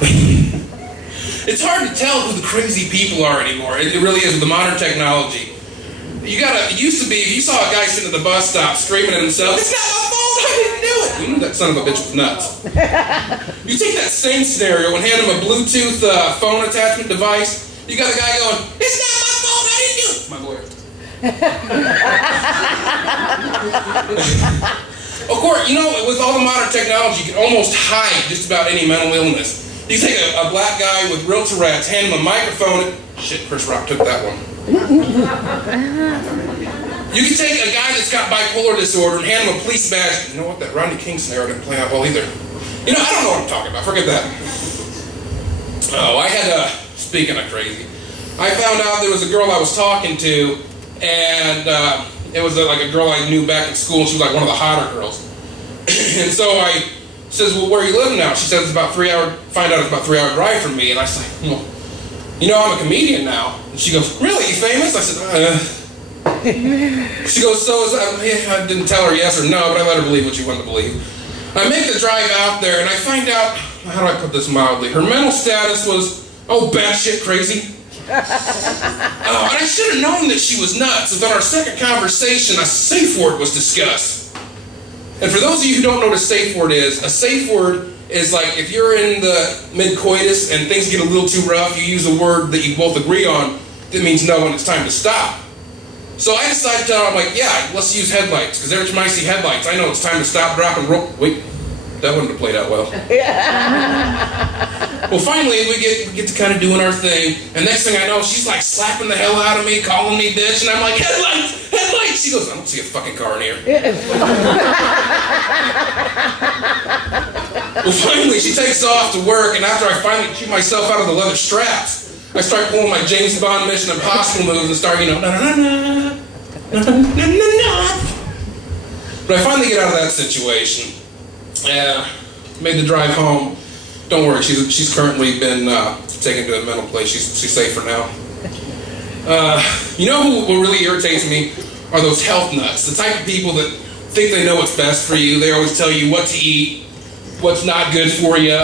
It's hard to tell who the crazy people are anymore. It really is with the modern technology. It used to be, if you saw a guy sitting at the bus stop screaming at himself, "It's not my fault, I didn't do it," you knew that son of a bitch was nuts. You take that same scenario and hand him a Bluetooth phone attachment device, you got a guy going, "It's not my fault, I didn't do it." It's my lawyer. Of course, you know, with all the modern technology, you can almost hide just about any mental illness. You take a black guy with real Tourette's, hand him a microphone. Shit, Chris Rock took that one. You can take a guy that's got bipolar disorder and hand him a police badge. You know what? That Rodney King scenario didn't play out well either. You know, I don't know what I'm talking about. Forget that. Oh, I had speaking of crazy, I found out there was a girl I was talking to, and it was like a girl I knew back in school, and she was like one of the hotter girls. And so I says, "Well, where are you living now?" She says, "It's about 3 hour, find out it's about 3 hour drive from me." And I was like, "Well, you know, I'm a comedian now." And she goes, "Really? You famous?" I said, She goes, "So is that?" I didn't tell her yes or no, but I let her believe what she wanted to believe. I make the drive out there, and I find out, how do I put this mildly? Her mental status was, batshit crazy. And I should have known that she was nuts. With our second conversation, a safe word was discussed. And for those of you who don't know what a safe word is, a safe word is like if you're in the mid-coitus and things get a little too rough, you use a word that you both agree on that means no when it's time to stop. So I decided to, I'm like, yeah, let's use headlights, because every time I see headlights, I know it's time to stop, drop, and roll. Wait, that wouldn't have played out well. Well, finally, we get to kind of doing our thing, and next thing I know, she's like slapping the hell out of me, calling me bitch, and I'm like, "Headlights! Headlights!" She goes, "I don't see a fucking car in here." Well, finally, she takes off to work, and after I finally keep myself out of the leather straps, I start pulling my James Bond Mission Impossible moves and start, you know, na-na-na-na, na-na-na-na. But I finally get out of that situation. Made the drive home. Don't worry, she's currently been taken to a mental place. She's safe for now. You know what really irritates me are those health nuts. The type of people that think they know what's best for you. They always tell you what to eat, what's not good for you.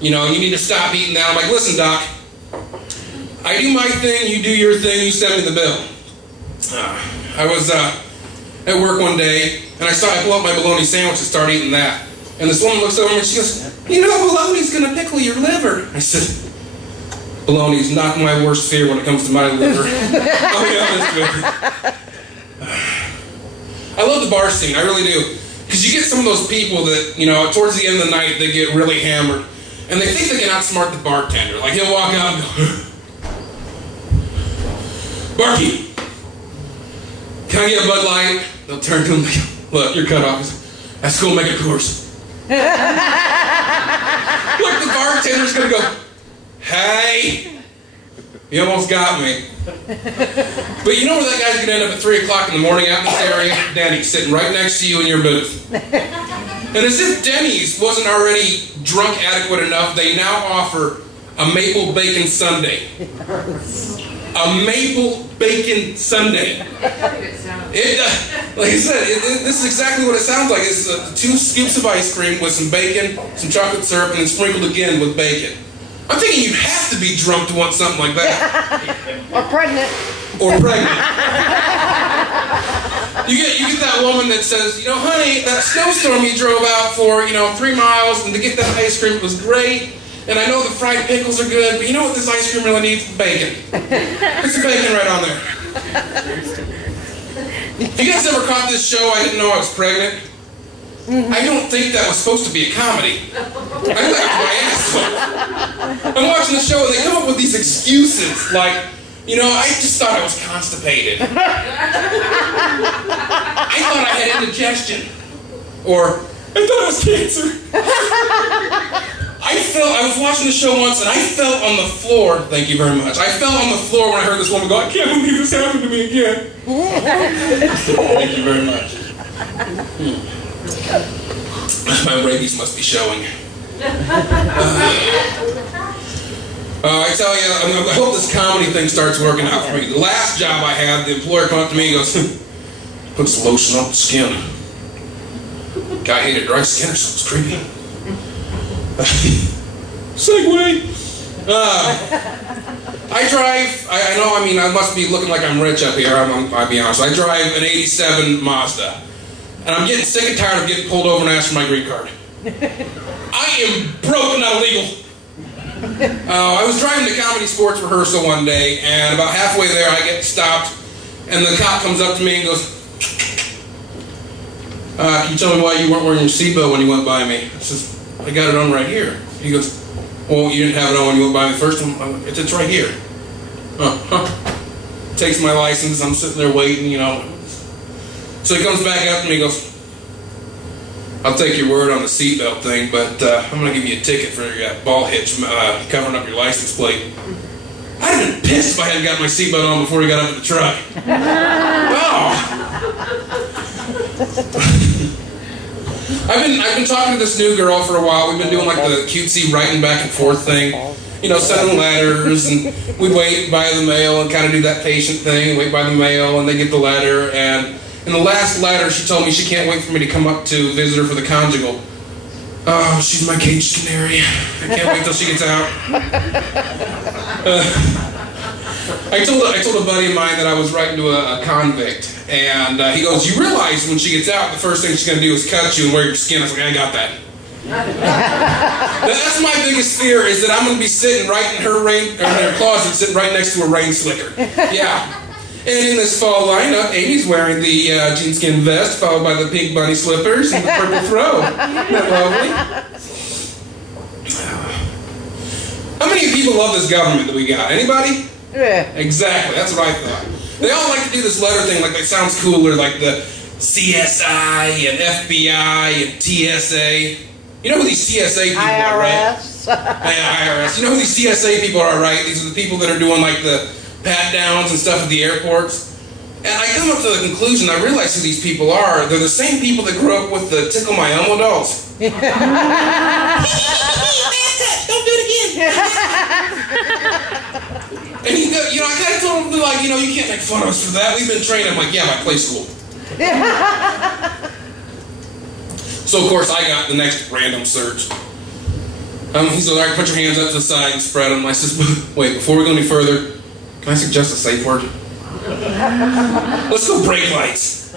You know, you need to stop eating that. I'm like, "Listen, Doc, I do my thing, you do your thing, you send me the bill." I was at work one day, and I pull out my bologna sandwich and start eating that. And this woman looks over me and she goes, "You know, bologna's going to pickle your liver." I said, "Bologna's not my worst fear when it comes to my liver." I'll be honest with you. I love the bar scene, I really do. Because you get some of those people that, you know, towards the end of the night, they get really hammered. And they think they can outsmart the bartender. Like, he'll walk out and go, "Barkeep, can I get a Bud Light?" They'll turn to him and go, "Look, you're cut off." He's like, "That's cool, make it course." Look, the bartender's gonna go, "Hey, you almost got me." But you know where that guy's gonna end up at 3 o'clock in the morning out in this area? Denny's, sitting right next to you in your booth. And as if Denny's wasn't already drunk adequate enough, they now offer a maple bacon sundae. A maple bacon sundae. Like I said, this is exactly what it sounds like. It's 2 scoops of ice cream with some bacon, some chocolate syrup, and then sprinkled again with bacon. I'm thinking you'd have to be drunk to want something like that. Or pregnant. Or pregnant. You get that woman that says, "You know, honey, that snowstorm you drove out for, 3 miles, and to get that ice cream, it was great. And I know the fried pickles are good, but you know what this ice cream really needs? Bacon. Put some bacon right on there." If you guys ever caught this show, I didn't know I was pregnant. I don't think that was supposed to be a comedy. I laughed my ass off. I'm watching the show and they come up with these excuses like, I just thought I was constipated. I thought I had indigestion. Or, I thought I was cancer. I was watching the show once and I fell on the floor. Thank you very much. I fell on the floor when I heard this woman go, "I can't believe this happened to me again." Thank you very much. My rabies must be showing. I tell you, I hope this comedy thing starts working out for me. The last job I had, the employer came up to me and goes, "Put some lotion on the skin." Guy hated dry skin, so it was creepy. Segway. I drive, I know, I mean, I must be looking like I'm rich up here, I'll be honest. I drive an 87 Mazda. And I'm getting sick and tired of getting pulled over and asked for my green card. I am broke, not illegal. I was driving to Comedy Sports rehearsal one day, and about halfway there I get stopped, and the cop comes up to me and goes, can you tell me why you weren't wearing your seatbelt when you went by me? I says, I got it on right here. He goes, well, you didn't have it on when you went by me first time? It's right here. Takes my license, I'm sitting there waiting, you know. So he comes back up to me and goes, I'll take your word on the seatbelt thing, but I'm going to give you a ticket for your ball hitch covering up your license plate. I'd have been pissed if I hadn't got my seatbelt on before he got up to the truck. Oh. I've been talking to this new girl for a while. We've been doing like the cutesy writing back and forth thing. You know, sending letters, and we wait by the mail and kind of do that patient thing, wait by the mail, and they get the letter, and in the last letter, she told me she can't wait for me to come up to visit her for the conjugal. Oh, she's my caged canary. I can't wait till she gets out. I told a buddy of mine that I was writing to a convict, and he goes, you realize when she gets out, the first thing she's going to do is cut you and wear your skin. I was like, I got that. That's my biggest fear, is that I'm going to be sitting right in her closet, sitting right next to a rain slicker. Yeah. And in this fall lineup, Amy's wearing the jeanskin vest, followed by the pink bunny slippers and the purple throw. Isn't that lovely? How many people love this government that we got? Anybody? Yeah. Exactly, that's what I thought. They all like to do this letter thing, like it sounds cooler, like the CSI and FBI and TSA. You know who these TSA people are, right? Yeah, IRS. You know who these TSA people are, right? These are the people that are doing like the pat-downs and stuff at the airports. And I come up to the conclusion, I realize who these people are. They're the same people that grew up with the Tickle My Elmo dolls. Don't do it again. And you know, I kind of told them, like, you know, you can't make fun of us for that. We've been trained. I'm like, yeah, I play school. So, of course, I got the next random search. He said, all right, put your hands up to the side and spread them. I said, wait, before we go any further, can I suggest a safe word? Let's go brake lights.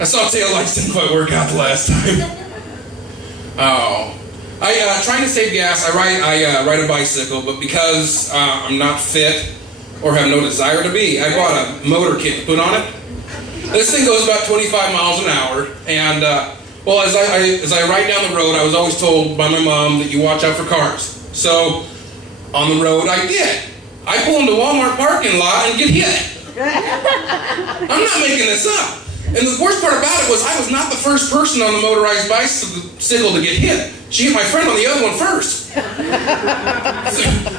I saw tail lights didn't quite work out the last time. Oh. Trying to save gas, I ride a bicycle, but because I'm not fit or have no desire to be, I bought a motor kit to put on it. This thing goes about 25 miles an hour, and well, as I ride down the road, I was always told by my mom that you watch out for cars. So, on the road, I did. I pull into Walmart parking lot and get hit. I'm not making this up. And the worst part about it was I was not the first person on the motorized bicycle to get hit. She hit my friend on the other one first.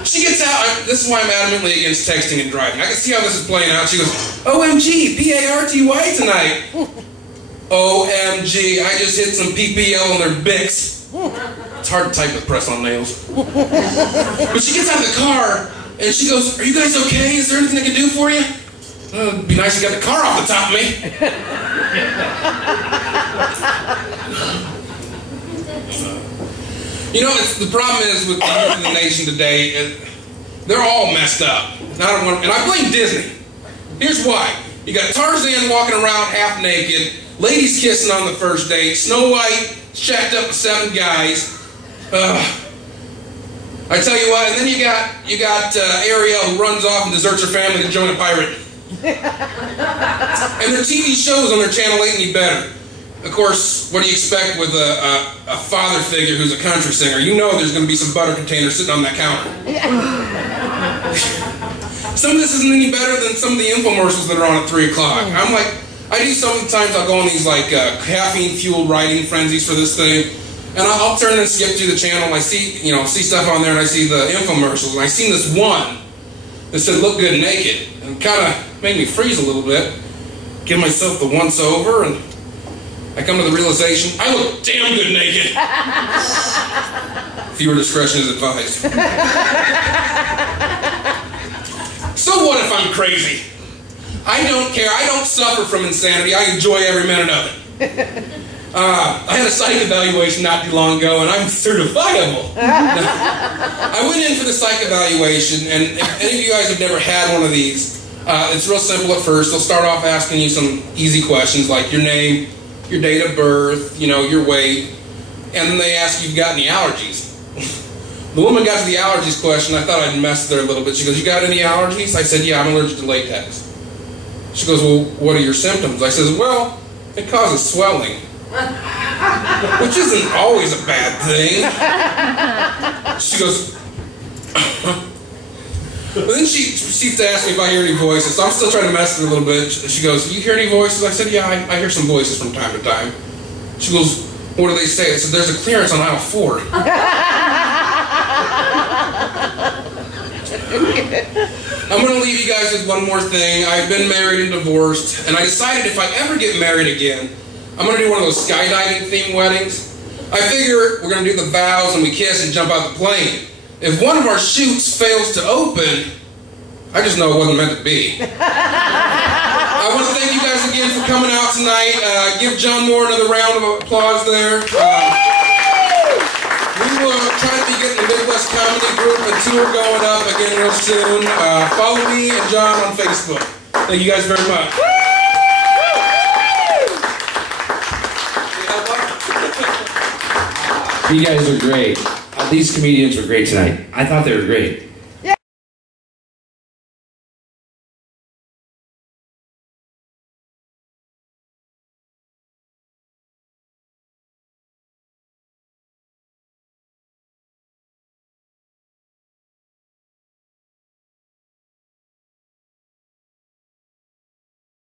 She gets out. This is why I'm adamantly against texting and driving. I can see how this is playing out. She goes, OMG, P-A-R-T-Y tonight. OMG, I just hit some PPO on their Bix. It's hard to type with press-on nails. But she gets out of the car, and she goes, are you guys okay? Is there anything I can do for you? It'd be nice if you got the car off the top of me. You know, the problem is with the youth of the nation today, they're all messed up. And I blame Disney. Here's why. You got Tarzan walking around half naked, ladies kissing on the first date, Snow White shacked up with 7 guys. I tell you what, and then you got Ariel who runs off and deserts her family to join a pirate. And their TV shows on their channel ain't any better. Of course, what do you expect with a father figure who's a country singer? You know there's going to be some butter containers sitting on that counter. Some of this isn't any better than some of the infomercials that are on at 3 o'clock. I'm like, I do sometimes I'll go on these like caffeine-fueled writing frenzies for this thing, and I'll turn and skip through the channel, and I see stuff on there, and I see the infomercials, and I seen this one that said "Look good naked," and kind of made me freeze a little bit, give myself the once over, and I come to the realization I look damn good naked. Viewer discretion is advised. So what if I'm crazy? I don't care. I don't suffer from insanity. I enjoy every minute of it. I had a psych evaluation not too long ago, and I'm certifiable. I I went in for the psych evaluation, and if any of you guys have never had one of these, it's real simple at first. They'll start off asking you some easy questions like your name, your date of birth, your weight, and then they ask if you've got any allergies. The woman got to the allergies question. I thought I'd mess with her a little bit. She goes, "You got any allergies?" I said, "Yeah, I'm allergic to latex." She goes, "Well, what are your symptoms?" I says, "Well, it causes swelling." Which isn't always a bad thing. She goes, but then she proceeds to ask me if I hear any voices. So I'm still trying to mess with her a little bit. She goes, "You hear any voices?" I said, "Yeah, I hear some voices from time to time." She goes, "What do they say?" I said, "There's a clearance on aisle 4. I'm going to leave you guys with one more thing. I've been married and divorced, and I decided if I ever get married again, I'm going to do one of those skydiving themed weddings. I figure we're going to do the vows and we kiss and jump out the plane. If one of our chutes fails to open, I just know it wasn't meant to be. I want to thank you guys again for coming out tonight. Give John Moore another round of applause there. We will try to be getting the Midwest Comedy Group and tour going up again real soon. Follow me and John on Facebook. Thank you guys very much. You guys are great. These comedians were great tonight. I thought they were great.